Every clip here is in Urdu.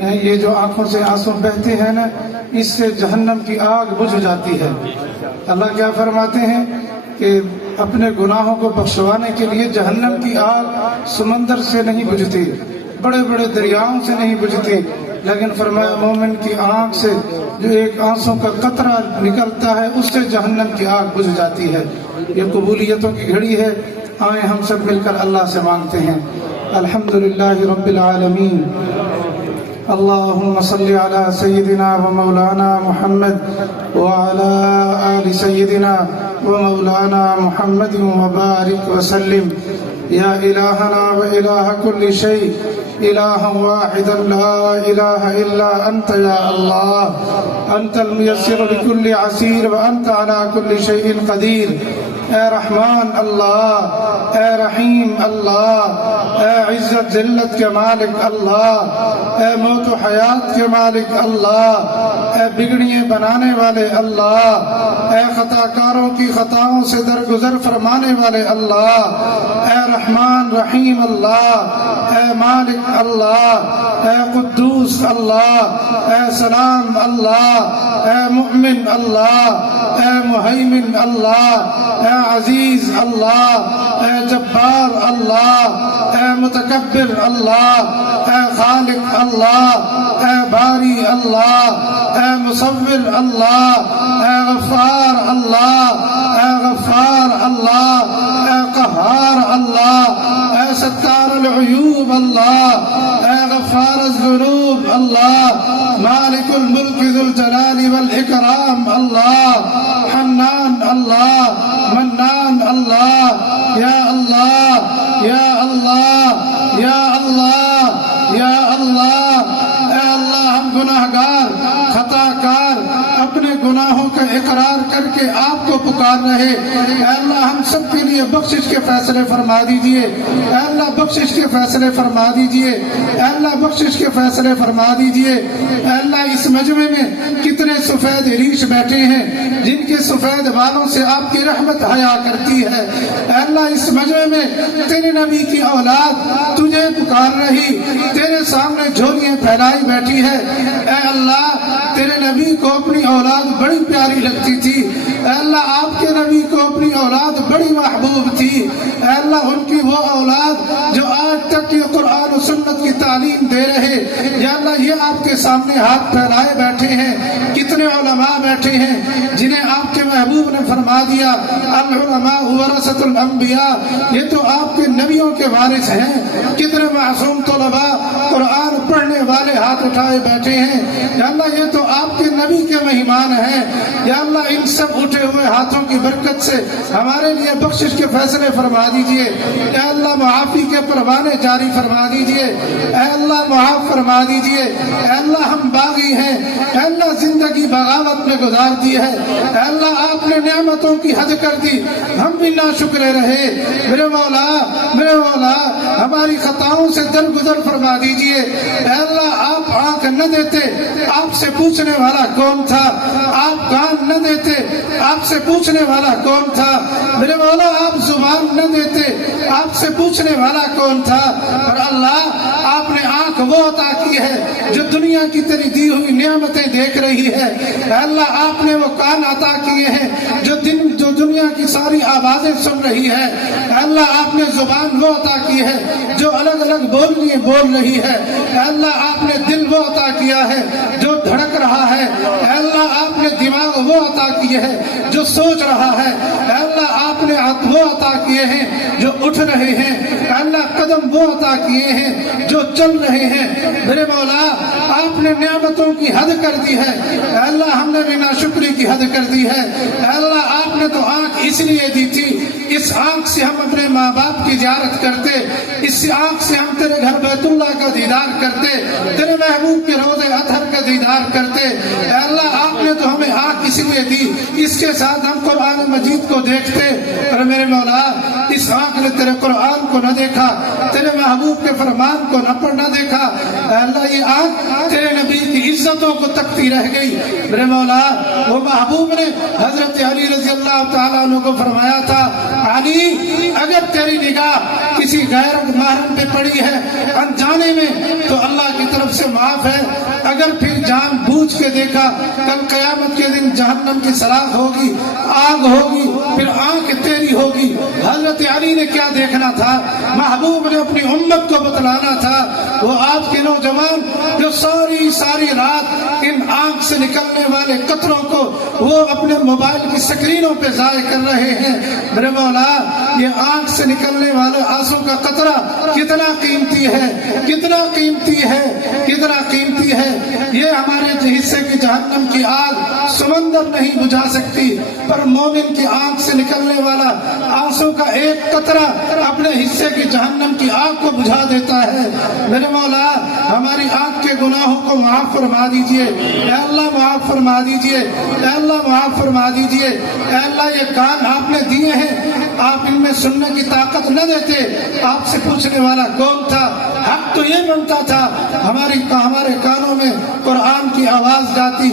یہ جو آنکھوں سے آنسو بہتے ہیں نا، اس سے جہنم کی آگ بجھ جاتی ہے۔ اللہ کیا فرماتے ہیں کہ اپنے گناہوں کو بخشوانے کے لیے جہنم کی آگ سمندر سے نہیں بجھتی، بڑے بڑے دریاؤں سے نہیں بجھتی، لیکن فرمایا مومن کی آنکھ سے جو ایک آنسوں کا قطرہ نکلتا ہے اس سے جہنم کی آگ بجھ جاتی ہے۔ یہ قبولیتوں کی گھڑی ہے، آئیں ہم سب مل کر اللہ سے مانگتے ہیں۔ الحمدللہ رب العالمین، اللہم صلی علی سیدنا و مولانا محمد وعلی آل سیدنا و مولانا محمد وبارک وسلم۔ یا الہنا و الہ کل شیء، الہ واحدا لا الہ الا انت یا اللہ، انت المیسر لکل عسیر وانت علی کل شیء قدیر۔ اے رحمان اللہ، اے رحیم اللہ، اے عزت ذلت کے مالک اللہ، اے موت و حیات کے مالک اللہ، اے بگڑیے بنانے والے اللہ، اے خطا کاروں کی خطاؤں سے درگزر فرمانے والے اللہ، اے رحمان رحیم اللہ، اے مالک اللہ، اے قدوس اللہ، اے سلام اللہ، اے مؤمن اللہ، اے مہیمن اللہ، اے عزیز اللہ، اے جبار اللہ، اے متکبر اللہ، اے خالق اللہ، اے باری اللہ، اے مصور اللہ، اے غفار اللہ، اے غفار اللہ، اے قہار اللہ، اے ستار العیوب اللہ، اے غفار الذنوب اللہ، مالک الملک ذو الجلال والاکرام اللہ، حنان اللہ، منان اللہ، یا اللہ یا اللہ یا اللہ یا اللہ۔ اے اللہ، ہم گناہگار خطا کار اپنے گناہوں کا اقرار کر کے آپ کو پکار رہے، اے اللہ ہم سب کے لیے بخشش کے فیصلے فرما دیجئے، اے اللہ بخشش کے فیصلے فرما دیجئے، اے اللہ بخشش کے فیصلے فرما دیجئے۔ اے اللہ اس مجمع میں کتنے سفید ریش بیٹھے ہیں جن کے سفید بالوں سے آپ کی رحمت حیا کرتی ہے، اے اللہ اس مجمع میں تیرے نبی کی اولاد تجھے پکار رہی، تیرے سامنے جھولیاں پھیلائی بیٹھی ہے، اے اللہ تیرے نبی کو اپنی اولاد بڑی پیاری لگتی تھی، اے اللہ آپ کے نبی کو اپنی اولاد بڑی محبوب تھی، اے اللہ ان کی وہ اولاد جو آج تک یہ قرآن و سنت کی تعلیم دے رہے، یا اللہ یہ آپ کے سامنے ہاتھ پھیلائے بیٹھے ہیں، کتنے علماء بیٹھے ہیں جنہیں آپ کے محبوب نے فرما دیا العلماء ورثۃ الانبیاء، یہ تو آپ کے نبیوں کے وارث ہیں، کتنے معصوم طلباء قرآن پڑھنے والے ہاتھ اٹھائے بیٹھے ہیں، یا اللہ یہ تو آپ کے نبی کے مہمان ہیں، یا اللہ ان سب اٹھے ہوئے ہاتھوں کی برکت سے ہمارے لیے بخشش کے فیصلے فرما دیجئے، اے اللہ معافی کے پروانے جاری فرما دیجئے، اے اللہ معاف فرما دیجئے، اے اللہ ہم باغی ہیں، اے اللہ زندگی بغاوت میں گزار دی ہے، اے اللہ آپ نے نعمتوں کی حد کر دی، ہم بھی ناشکرے رہے، میرے مولا ہماری خطاؤں سے درگزر فرما دیجئے، اے اللہ آپ آنکھ نہ دیتے آپ سے پوچھنے والا کون تھا، آپ کان نہ دیتے آپ سے پوچھنے والا کون تھا، میرے مولا آپ زبان نہ دیتے آپ سے پوچھنے والا کون تھا، اور اللہ آپ نے آنکھ وہ عطا کی ہے جو دنیا کی تیری دی ہوئی نعمتیں دیکھ رہی ہے، اے اللہ آپ نے وہ کان عطا کیے ہیں جو دنیا کی ساری آوازیں سن رہی ہے، اے اللہ آپ نے زبان وہ عطا کی ہے جو الگ الگ بولنی بول رہی ہے، اے اللہ آپ نے دل وہ عطا کیا ہے جو دھڑک رہا ہے، اے اللہ آپ نے دماغ وہ عطا کیے ہے جو سوچ رہا ہے، اے اللہ آپ نے وہ عطا کیے ہیں جو اٹھ رہے ہیں، اے اللہ قدم وہ عطا کیے ہیں جو چل رہے ہیں، میرے مولا آپ نے نعمتوں کی حد کر دی ہے، اے اللہ ہم نے بھی ناشکری کی حد کر دی ہے، اے اللہ آپ نے تو آنکھ اس لیے دی تھی، اس آنکھ سے ہم اپنے ماں باپ کی زیارت کرتے، اس آنکھ سے ہم تیرے گھر بیت اللہ کا دیدار کرتے، تیرے محبوب کے روضے اطہر کا دیدار کرتے، اے اللہ آپ نے تو ہمیں آنکھ اس لیے دی، اس کے ساتھ ہم قرآن مجید کو دیکھتے، اور میرے مولا اس آنکھ نے تیرے قرآن کو نہ دیکھا، تیرے محبوب کے فرمان کو نہ دیکھا، اے اللہ یہ آنکھ تیرے نبی کی عزتوں کو تکتی رہ گئی، میرے مولا وہ محبوب نے حضرت علی رضی اللہ تعالیٰ عنہ کو فرمایا تھا، علی اگر تیری نگاہ کسی غیر محرم پہ پڑی ہے انجانے میں تو اللہ کی طرف سے معاف ہے. اگر پھر جان بوجھ کے دیکھا کل قیامت کے دن جہنم کی سلاخ ہوگی, آگ ہوگی, پھر آنکھ تیری ہوگی. حضرت علی نے کیا دیکھنا تھا؟ محبوب نے اپنی امت کو بتلانا تھا. وہ آپ کے نوجوان جو ساری رات ان آنکھ سے نکلنے والے قطروں کو وہ اپنے موبائل کی سکرینوں پہ ضائع کر رہے ہیں. میرے مولا, یہ آنکھ سے نکلنے والے آنسوں کا قطرہ کتنا قیمتی ہے, کتنا قیمتی ہے, کتنا قیمتی ہے. یہ ہمارے حصے کی جہنم کی آگ سمندر نہیں بجھا سکتی, پر مومن کی آنکھ سے نکلنے والا آنسوں کا ایک قطرہ اپنے حصے کی جہنم کی آگ کو بجھا دیتا ہے. میرے مولا, ہماری آنکھ کے گناہوں کو معاف فرما دیجئے. اے اللہ معاف فرما دیجئے, اے اللہ معاف فرما دیجئے. اے اللہ, یہ کان آپ نے دیے ہیں, آپ ان میں سننے کی طاقت نہ دیتے, آپ سے پوچھنے والا کون تھا؟ حق تو یہ بنتا تھا ہمارے کانوں میں قرآن کی آواز جاتی,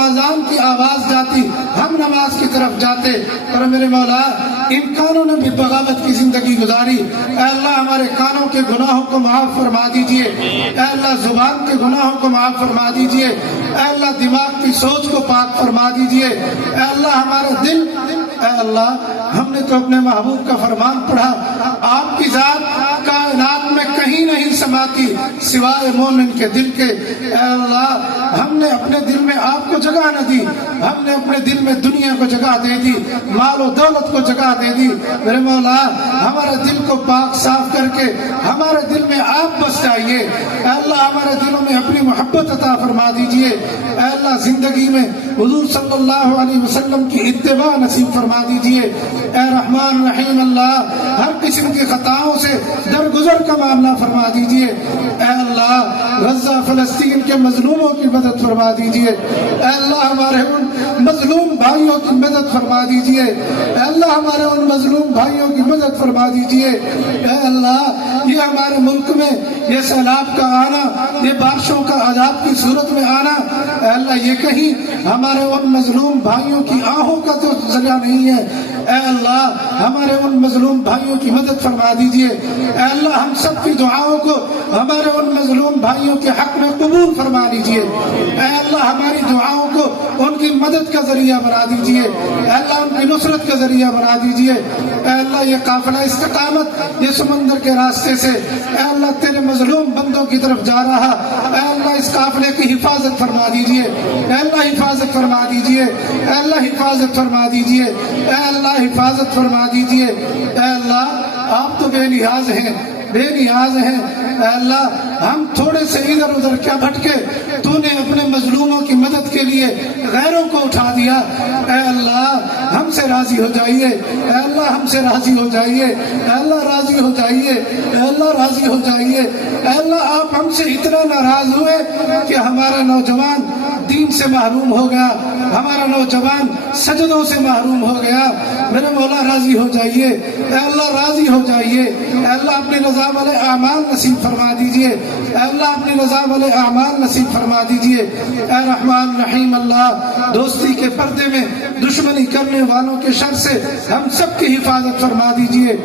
اذان کی آواز جاتی, ہم نماز کی طرف جاتے. پر میرے مولا, ان کانوں نے بھی بغاوت کی زندگی گزاری. اے اللہ, ہمارے کانوں کے گناہوں کو معاف فرما دیجئے. اے اللہ, زبان کے گناہوں کو معاف فرما دیجئے. اے اللہ, دماغ کی سوچ کو پاک فرما دیجئے. اے اللہ, ہمارے دل, اے اللہ, ہم نے تو اپنے محبوب کا فرمان پڑھا, آپ کی ذات کائنات میں کہیں نہیں سماتی سوائے مومن کے دل کے. اے اللہ, ہم نے اپنے دل میں آپ کو جگہ نہ دی, ہم نے اپنے دل میں دنیا کو جگہ دے دی, مال و دولت کو جگہ دے دی. میرے مولا, ہمارے دل کو پاک صاف کر کے ہمارے دل میں آپ بس جائیے. اے اللہ, ہمارے دلوں میں اپنی محبت عطا فرما دیجئے. اے اللہ, زندگی میں حضور صلی اللہ علیہ وسلم کی اتباع نصیب فرما دیجئے. اے رحمان رحیم اللہ, ہر قسم کی خطاؤں سے درگزر کا معاملہ فرما دیجئے. اے اللہ, غزہ فلسطین کے مظلوموں کی مدد فرما دیجئے. اے اللہ, ہمارے ان مظلوم بھائیوں کی مدد فرما دیجئے. اے اللہ, ہمارے ان مظلوم بھائیوں کی مدد فرما دیجئے. اے اللہ, یہ ہمارے ملک میں یہ سیلاب کا آنا, یہ بارشوں کا عذاب کی صورت میں آنا, اے اللہ, یہ کہیں ہمارے ان مظلوم بھائیوں کی آہوں کا تو ذریعہ نہیں ہے. اے اللہ, ہمارے ان مظلوم بھائیوں کی مدد فرما دیجئے. اے اللہ, ہم سب کی دعاؤں کو ہمارے ان مظلوم بھائیوں کے حق میں قبول فرما لیجئے. اے اللہ, ہماری دعاؤں کو ان کی مدد کا ذریعہ بنا دیجئے. اے اللہ, ان کی نصرت کا ذریعہ بنا دیجئے. اے اللہ, یہ قافلہ استقامت یہ سمندر کے راستے سے اے اللہ تیرے مظلوم بندوں کی طرف جا رہا, اے اللہ, اس قافلے کی حفاظت فرما دیجئے. اے اللہ, حفاظت فرما دیجئے. اے اللہ, حفاظت فرما دیجئے. اے اللہ, حفاظت فرما دیجئے. اے اللہ, آپ تو بے نیاز ہیں, بے نیاز ہیں. اے اللہ, ہم تھوڑے سے ادھر ادھر کیا بھٹکے, تو نے اپنے مظلوموں کی مدد کے لیے غیروں کو اٹھا دیا. اے اللہ, ہم سے راضی ہو جائیے. اے اللہ, ہم سے راضی ہو جائیے. اے اللہ, راضی ہو جائیے. اے اللہ, راضی ہو جائیے. اے اللہ, آپ ہم سے اتنا ناراض ہوئے کہ ہمارا نوجوان دین سے محروم ہو گیا, ہمارا نوجوان سجدوں سے محروم ہو گیا. میرے مولا, راضی ہو جائیے. اے اللہ, راضی ہو جائیے. اے اللہ, اپنے رضا والے اعمال نصیب فرما دیجئے. اے اللہ, اپنے رضا والے اعمال نصیب فرما دیجئے. اے رحمان رحیم اللہ, دوستی کے پردے میں دشمنی کرنے والوں کے شر سے ہم سب کی حفاظت فرما دیجئے.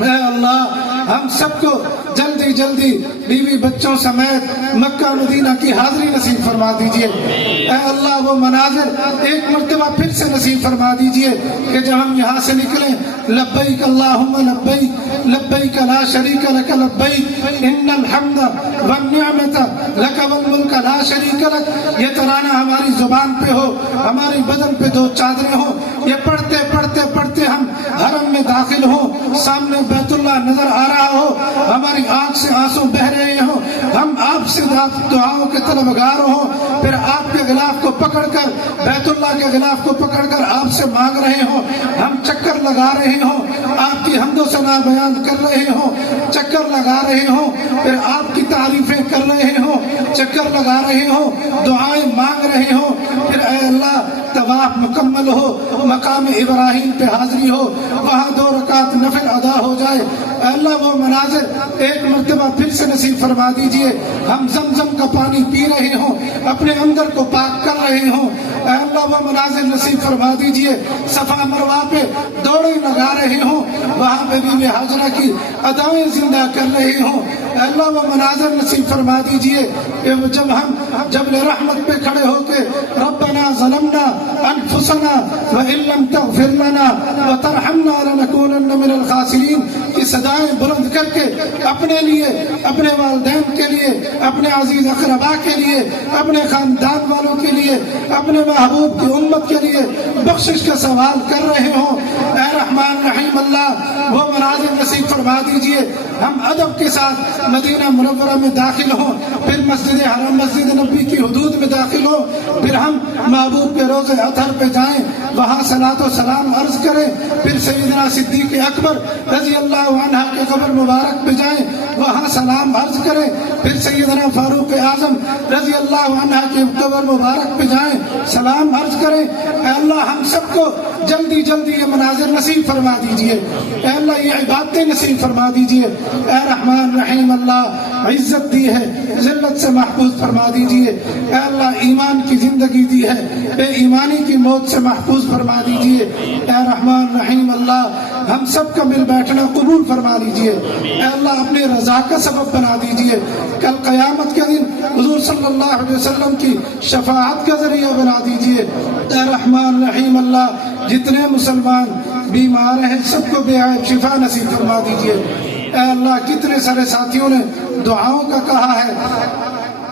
اے اللہ, ہم سب کو جلدی جلدی بیوی بچوں سمیت مکہ مدینہ کی حاضری نصیب فرما دیجئے. اے اللہ, وہ مناظر ایک مرتبہ پھر سے نصیب فرما دیجئے کہ جب ہم یہاں سے نکلیں, لبیک اللہم لبیک لبیک لا شریک لک لبیک ان الحمد والنعمت لک والملک لا شریک لک, یہ ترانہ ہماری زبان پہ ہو, ہماری بدن پہ دو چادریں ہوں, یہ پڑھتے پڑھتے پڑھتے ہم حرم میں داخل ہوں, سامنے بیت اللہ نظر آ رہا ہو, ہماری آنکھ سے آنسو بہ رہے ہوں, ہم آپ سے دعاؤں کے طلبگار ہوں, پھر آپ کے غلاف کو پکڑ کر بیت اللہ کے غلاف کو پکڑ کر آپ سے مانگ رہے ہوں, ہم چکر لگا رہے ہوں, آپ کی حمد و ثنا بیان کر رہے ہوں, چکر لگا رہے ہوں, پھر آپ کی تعریفیں کر رہے ہوں, چکر لگا رہے ہوں, دعائیں مانگ رہے ہوں, پھر اے اللہ طواف مکمل ہو, مقام ابراہیم پہ حاضری ہو, وہاں 2 رکعت نفل ادا ہو جائے. اے اللہ, وہ مناظر ایک مرتبہ پھر سے نصیب فرما دیجئے. ہم زمزم کا پانی پی رہے ہوں, اپنے اندر کو پاک کر رہے ہوں. اے اللہ, وہ مناظر نصیب فرما دیجئے. صفا مروہ پہ دوڑیں لگا رہے ہوں, وہاں پہ بی بی ہاجرہ کی ادائیں زندہ کر رہے ہوں. اللہ وہ مناظر نصیب فرما دیجئے کہ جب ہم جبل رحمت پہ کھڑے ہو کے ربنا ظلمنا انفسنا وان لم تغفر لنا وترحمنا لنكونن من الخاسرین کی صدائیں بلند کر کے اپنے لیے، اپنے والدین کے لیے، اپنے عزیز اقربا کے لیے، اپنے خاندان والوں کے لیے، اپنے محبوب کی امت کے لیے بخشش کا سوال کر رہے ہوں، اے رحمان رحیم اللہ وہ مناظر نصیب فرما دیجئے۔ ہم ادب کے ساتھ مدینہ منورہ میں داخل ہوں، پھر مسجد حرم مسجد نبی کی حدود میں داخل ہوں، پھر ہم محبوب کے روضہ اطہر پہ جائیں، وہاں صلاۃ و سلام عرض کریں، پھر سیدنا صدیق اکبر رضی اللہ عنہ کے قبر مبارک پہ جائیں، وہاں سلام عرض کریں، پھر سیدنا فاروق اعظم رضی اللہ عنہ کے قبر مبارک پہ جائیں، سلام عرض کریں۔ اے اللہ ہم سب کو جلدی جلدی یہ مناظر نصیب فرما دیجئے، اے اللہ یہ عبادتیں نصیب فرما دیجئے، اے رحمان رحیم اللہ عزت دی ہے ذلت سے محفوظ فرما دیجئے، اے اللہ ایمان کی زندگی دی ہے بے ایمانی کی موت سے محفوظ فرما دیجئے، اے رحمان رحیم اللہ ہم سب کا مل بیٹھنا قبول فرما لیجئے، اے اللہ اپنی رضا کا سبب بنا دیجئے، کل قیامت کے دن حضور صلی اللہ علیہ وسلم کی شفاعت کا ذریعہ بنا دیجئے، اے رحمان رحیم اللہ جتنے مسلمان بیمار ہیں سب کو بے عیب شفا نصیب فرما دیجئے، اے اللہ کتنے سارے ساتھیوں نے دعاؤں کا کہا ہے،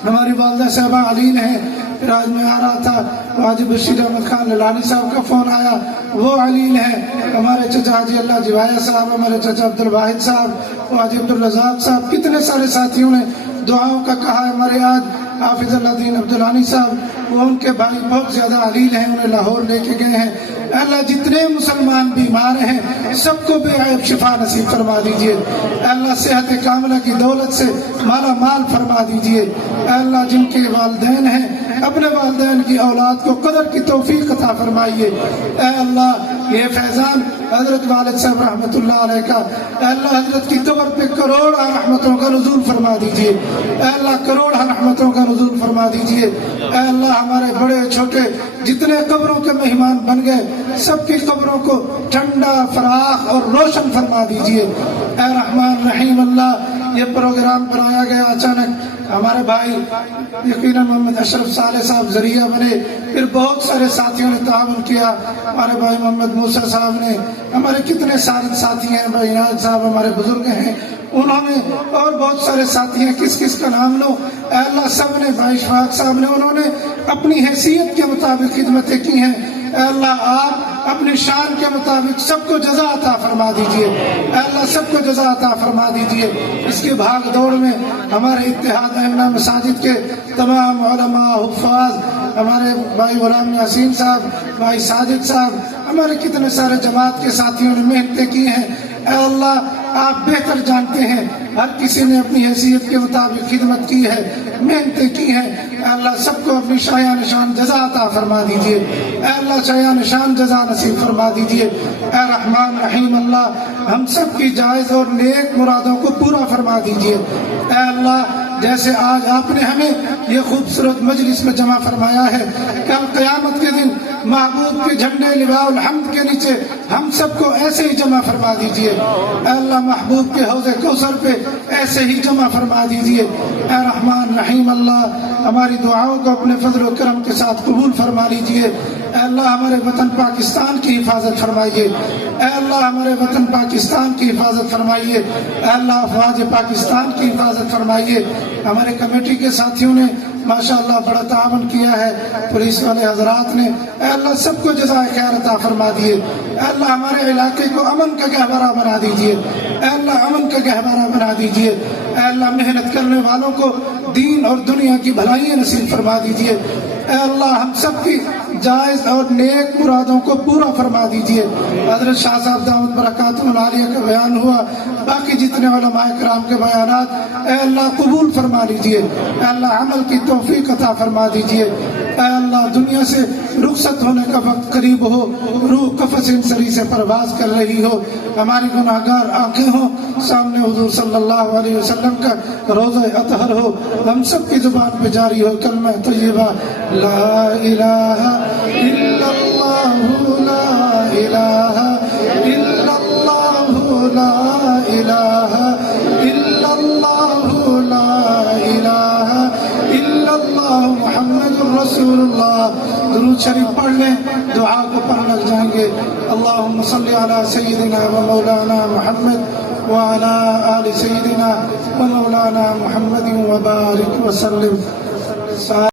ہماری والدہ صاحبہ علین ہیں، پھر آج میں آ رہا تھا واجب بشیر احمد خان للانی صاحب کا فون آیا، وہ علین ہیں، ہمارے چچا حاجی اللہ جوایا صاحب، ہمارے چچا عبد الواحد صاحب، حاجی عبد الرزاق صاحب، کتنے سارے ساتھیوں نے دعاؤں کا کہا ہے۔ ہمارے آج حافظ اللہ دین عبدالانی صاحب وہ ان کے بھائی بہت زیادہ علیل ہیں، انہیں لاہور لے کے گئے ہیں، اللہ جتنے مسلمان بیمار ہیں سب کو بے عیب شفا نصیب فرما دیجئے، اللہ صحت کاملہ کی دولت سے مالا مال فرما دیجئے، اللہ جن کے والدین ہیں اپنے والدین کی اولاد کو قدر کی توفیق عطا فرمائیے، اے اللہ یہ فیضان حضرت والد صاحب رحمۃ اللہ علیہ کا، اے اللہ حضرت کی قبر پہ کروڑہ رحمتوں کا نزول فرما دیجئے، اے اللہ کروڑہ رحمتوں کا نزول فرما دیجئے، اے اللہ ہمارے بڑے چھوٹے جتنے قبروں کے مہمان بن گئے سب کی قبروں کو ٹھنڈا فراخ اور روشن فرما دیجئے، اے رحمان رحیم اللہ یہ پروگرام بنایا گیا اچانک، ہمارے بھائی یقیناً محمد اشرف صالح صاحب ذریعہ بنے، پھر بہت سارے ساتھیوں نے تعاون کیا، ہمارے بھائی محمد موسیٰ صاحب نے، ہمارے کتنے سارے ساتھی ہیں، بھائی عنایت صاحب ہمارے بزرگ ہیں، انہوں نے اور بہت سارے ساتھی ہیں، کس کس کا نام لو، اے اللہ سب نے، بھائی اشفاق صاحب نے، انہوں نے اپنی حیثیت کے مطابق خدمتیں کی ہیں، اے اللہ آپ اپنی شان کے مطابق سب کو جزا عطا فرما دیجئے، اے اللہ سب کو جزا عطا فرما دیجئے۔ اس کی بھاگ دوڑ میں ہمارے اتحاد ائمہ مساجد کے تمام علماء حفاظ، ہمارے بھائی غلام یاسین صاحب، بھائی ساجد صاحب، ہمارے کتنے سارے جماعت کے ساتھیوں نے محنتیں کی ہیں، اے اللہ آپ بہتر جانتے ہیں، ہر کسی نے اپنی حیثیت کے مطابق خدمت کی ہے، محنتیں کی ہیں، اے اللہ سب کو اپنی شایع نشان جزا عطا فرما دیجئے، اے اللہ شایع نشان جزا نصیب فرما دیجئے، اے رحمان رحیم اللہ ہم سب کی جائز اور نیک مرادوں کو پورا فرما دیجئے، اے اللہ جیسے آج آپ نے ہمیں یہ خوبصورت مجلس میں جمع فرمایا ہے، کل قیامت کے دن محبوب کے جھنڈے لواء الحمد کے نیچے ہم سب کو ایسے ہی جمع فرما دیجئے، اے اللہ محبوب کے حوض کوثر پہ ایسے ہی جمع فرما دیجئے، اے رحمان رحیم اللہ ہماری دعاؤں کو اپنے فضل و کرم کے ساتھ قبول فرما لیجئے، اے اللہ ہمارے وطن پاکستان کی حفاظت فرمائیے، اے اللہ ہمارے وطن پاکستان کی حفاظت فرمائیے، اے اللہ افواج پاکستان کی حفاظت فرمائیے۔ ہمارے کمیٹی کے ساتھیوں نے ماشاءاللہ بڑا تعاون کیا ہے، پولیس والے حضرات نے، اے اللہ سب کو جزائے خیر عطا فرما دیے، اے اللہ ہمارے علاقے کو امن کا گہوارہ بنا دیجئے، اے اللہ امن کا گہوارہ بنا دیجئے، اے اللہ محنت کرنے والوں کو دین اور دنیا کی بھلائیاں نصیب فرما دیجئے، اے اللہ ہم سب کی جائز اور نیک مرادوں کو پورا فرما دیجئے۔ حضرت شاہ صاحب دامت برکاتہ العالیہ کا بیان ہوا، باقی جتنے علماء کرام کے بیانات اے اللہ قبول فرما لیجئے، اے اللہ عمل کی توفیق عطا فرما دیجئے، اے اللہ دنیا سے رخصت ہونے کا وقت قریب ہو، روح قفس انصری سے پرواز کر رہی ہو، ہماری گناہگار آنکھیں ہوں، سامنے حضور صلی اللہ علیہ وسلم کا روضہ اطہر ہو، ہم سب کی زبان پہ جاری ہو کلمہ طیبہ لا الہ الا اللہ لا الہ الا اللہ لا الہ الا اللہ اللہ محمد رسول اللہ. درود شریف پڑھ لیں, دعا کو پڑھ لگ جائیں گے. اللہم صلی علی سیدنا و مولانا محمد وعلى آل سيدنا ومولانا محمد وبارك وسلم.